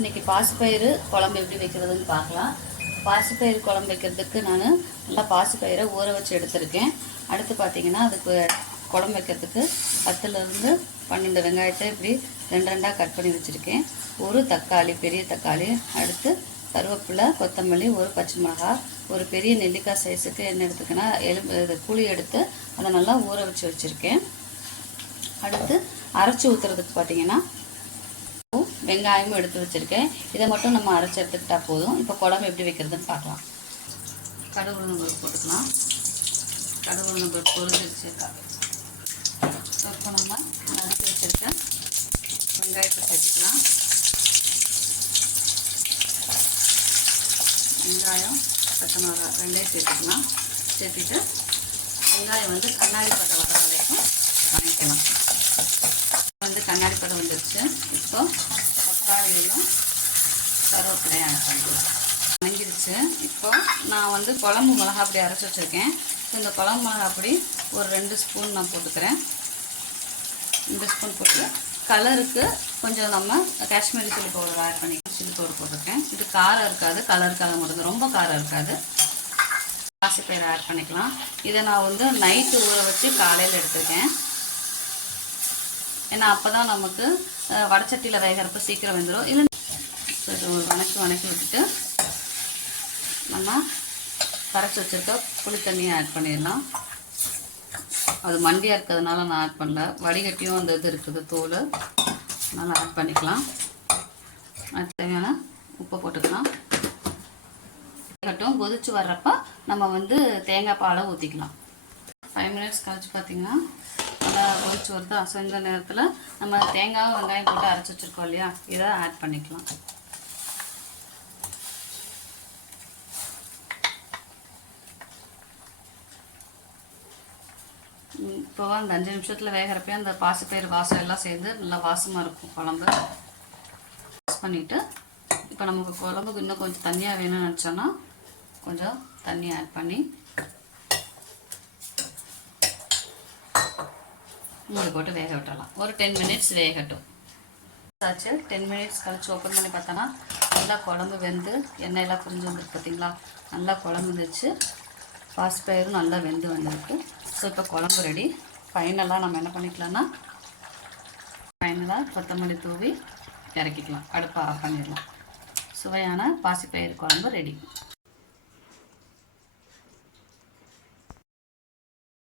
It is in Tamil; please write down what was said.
இன்றைக்கி பாசிப்பயிறு குழம்பு எப்படி வைக்கிறதுன்னு பார்க்கலாம். பாசிப்பயிறு குழம்பு வைக்கிறதுக்கு நான் நல்லா பாசிப்பயிரை ஊற வச்சு எடுத்திருக்கேன். அடுத்து பார்த்திங்கன்னா அதுக்கு குழம்பு வைக்கிறதுக்கு பத்துலேருந்து பன்னெண்டு வெங்காயத்தை இப்படி ரெண்டு ரெண்டாக கட் பண்ணி வச்சுருக்கேன். ஒரு தக்காளி பெரிய தக்காளி அடுத்து கருவேப்பிலை கொத்தமல்லி ஒரு பச்சை மிளகாய் ஒரு பெரிய நெல்லிக்காய் சைஸுக்கு என்ன எடுத்துக்கன்னா எலும்பு இது புளி எடுத்து அதை நல்லா ஊற வச்சு வச்சுருக்கேன். அடுத்து அரைச்சி ஊற்றுறதுக்கு பார்த்தீங்கன்னா வெங்காயமும் எடுத்து வச்சுருக்கேன். இதை மட்டும் நம்ம அரைச்சி எடுத்துக்கிட்டா போதும். இப்போ குழம்பு எப்படி வைக்கிறதுன்னு பார்க்கலாம். கடுகு உளுந்தம்பருப்பு போட்டுக்கலாம். கடுகு உளுந்தம்பருப்பு பொரிஞ்சிருச்சு இப்போ நம்ம நறுக்கி வச்சுருக்க வெங்காயத்தை சேர்த்துக்கலாம். வெங்காயம் பச்சை மிளகாய் ரெண்டையும் சேர்த்துக்கலாம். சேர்த்துட்டு வெங்காயம் வந்து கண்ணாடி பட்டை வர வரைக்கும் வாங்கிக்கலாம் வந்து கண்ணாடி பதம் வந்துருச்சு இப்போ தக்காளியிலும் கருவேப்பிலையும் ஆட் பண்ணிக்கலாம் வணங்கிருச்சு. இப்போ நான் வந்து குழம்பு மிளகா அப்படி அரைச்சி வச்சுருக்கேன். இந்த குழம்பு மிளகா அப்படி ஒரு ரெண்டு ஸ்பூன் நான் போட்டுக்கிறேன். ரெண்டு ஸ்பூன் போட்டு கலருக்கு கொஞ்சம் நம்ம காஷ்மீரி சில்லி பவுடர் ஆட் பண்ணி சில்லி பவுடர் போட்டிருக்கேன். இது காரம் இருக்காது. கலருக்காக மட்டும் ரொம்ப காரம் இருக்காது. பாசிப்பயிரை ஆட் பண்ணிக்கலாம். இதை நான் வந்து நைட்டு ஊற வச்சு காலையில் எடுத்துருக்கேன். ஏன்னா அப்போ தான் நமக்கு வடச்சட்டியில் வேகிறப்ப சீக்கிரம் வெந்துடும் இல்லை ஸோ இது ஒரு வணக்கி வணக்கி விட்டுட்டு நம்ம கரைச்சி வச்சுருக்க புளி தண்ணியை ஆட் பண்ணிடலாம். அது மண்டியாக இருக்கிறதுனால நான் ஆட் பண்ணல. வடிகட்டியும் அந்த இது இருக்குது தோல். அதனால் ஆட் பண்ணிக்கலாம். அது தேவையான உப்பு போட்டுக்கலாம். கட்டும் கொதிச்சு வர்றப்ப நம்ம வந்து தேங்காய் பாலை ஊற்றிக்கலாம் ஃபைவ் மினிட்ஸ் கழிச்சு பார்த்தீங்கன்னா நல்லா கொதிச்சு வருது. ஸோ இந்த நேரத்தில் நம்ம தேங்காய் வெங்காயம் போட்டு அரைச்சி வச்சுருக்கோம் இல்லையா? இதை ஆட் பண்ணிக்கலாம். இப்போ அந்த அஞ்சு நிமிஷத்தில் வேகிறப்பே அந்த பாசிப்பயிறு வாசம் எல்லாம் சேர்ந்து நல்லா வாசமாக இருக்கும் குழம்பு. மிக்ஸ் பண்ணிவிட்டு இப்போ நமக்கு குழம்புக்கு இன்னும் கொஞ்சம் தண்ணியாக வேணும்னு நினச்சோன்னா கொஞ்சம் தண்ணி ஆட் பண்ணி மூடி போட்டு வேக விட்டுடலாம் ஒரு டென் மினிட்ஸ் வேகட்டும். ஆச்சு டென் மினிட்ஸ் கழித்து ஓப்பன் பண்ணி பார்த்தோன்னா நல்லா குழம்பு வெந்து எண்ணெயெல்லாம் புரிஞ்சு வந்துருக்கு பார்த்தீங்களா? நல்லா குழம்பு வந்துச்சு பாசிப்பயிரும் நல்லா வெந்து வந்திருக்கு. ஸோ இப்போ குழம்பு ரெடி ஃபைனலாக நம்ம என்ன பண்ணிக்கலாம்னா ஃபைனலாக கொத்தமல்லி தூவி இறக்கிக்கலாம். அடுப்பை ஆஃப் பண்ணிடலாம். சுவையான பாசிப்பயிர் குழம்பு ரெடி